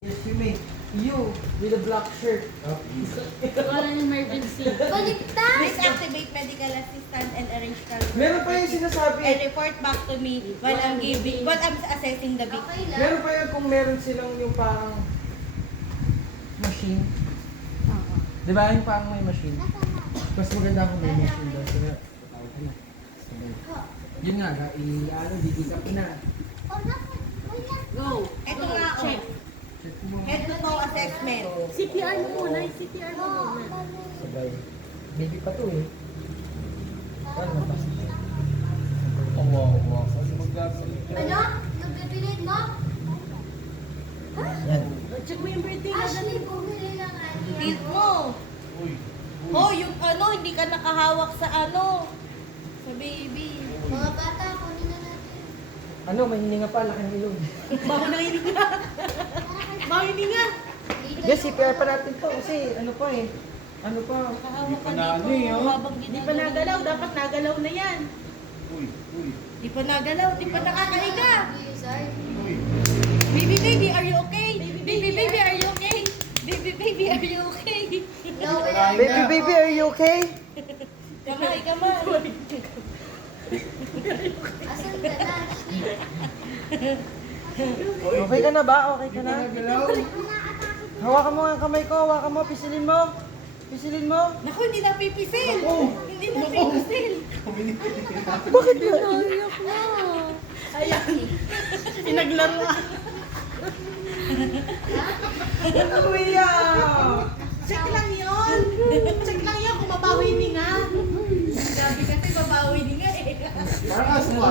Yes, you may. You, with a black shirt. Wala ng emergency. Baligtad! Please activate medical assistant and arrange call. Meron pa yung sinasabi. And report back to me while I'm assessing the victim. Okay lang. Meron pa yun kung meron silang yung parang machine. Di ba yung parang may machine? Mas maganda kung may machine daw. Kaya, tawag ka na. Yun nga, didikap ko na. Go. Ito nga ako. Check. Check mo. Head to toe assessment. CPR mo muna. CPR mo muna. Sabay. Baby pa to eh. Saan na pa? Wow. Kasi magagaling. Ano? Nagbibilid mo? Yan. Check mo yung birthday na Ashley, bumili ng Feel mo. Oh, yung ano, hindi ka nakahawak sa ano. Sa baby. Mga bata, kunin na natin. Ano, may hininga pa, laking ilong. Bako na hininga. Bako hininga. Dito Yes, CPR pa natin to kasi ano pa eh. Ano pa? Nakahawak ka dito. Habang Di pa nagalaw. Dapat nagalaw na yan. Di pa nagalaw. Di pa nakakahiga. Sorry. Baby, are you okay? Baby, are you okay? Baby, are you okay? No, wala. Baby, are you okay? Kamay. Asan ka na, Ashley? Okay ka na ba? Okay ka na? Hawakan mo nga ang kamay ko, hawakan mo, pisilin mo. Pisilin mo. Naku, hindi na pipisil. Hindi na pipisil. Bakit ba? Ayak na. Ayan. Pinaglaro. Umiyak! Check lang yun. Check lang yun kung mabawi ni nga. Grabe kasi mabawi ni nga eh. Parang asma.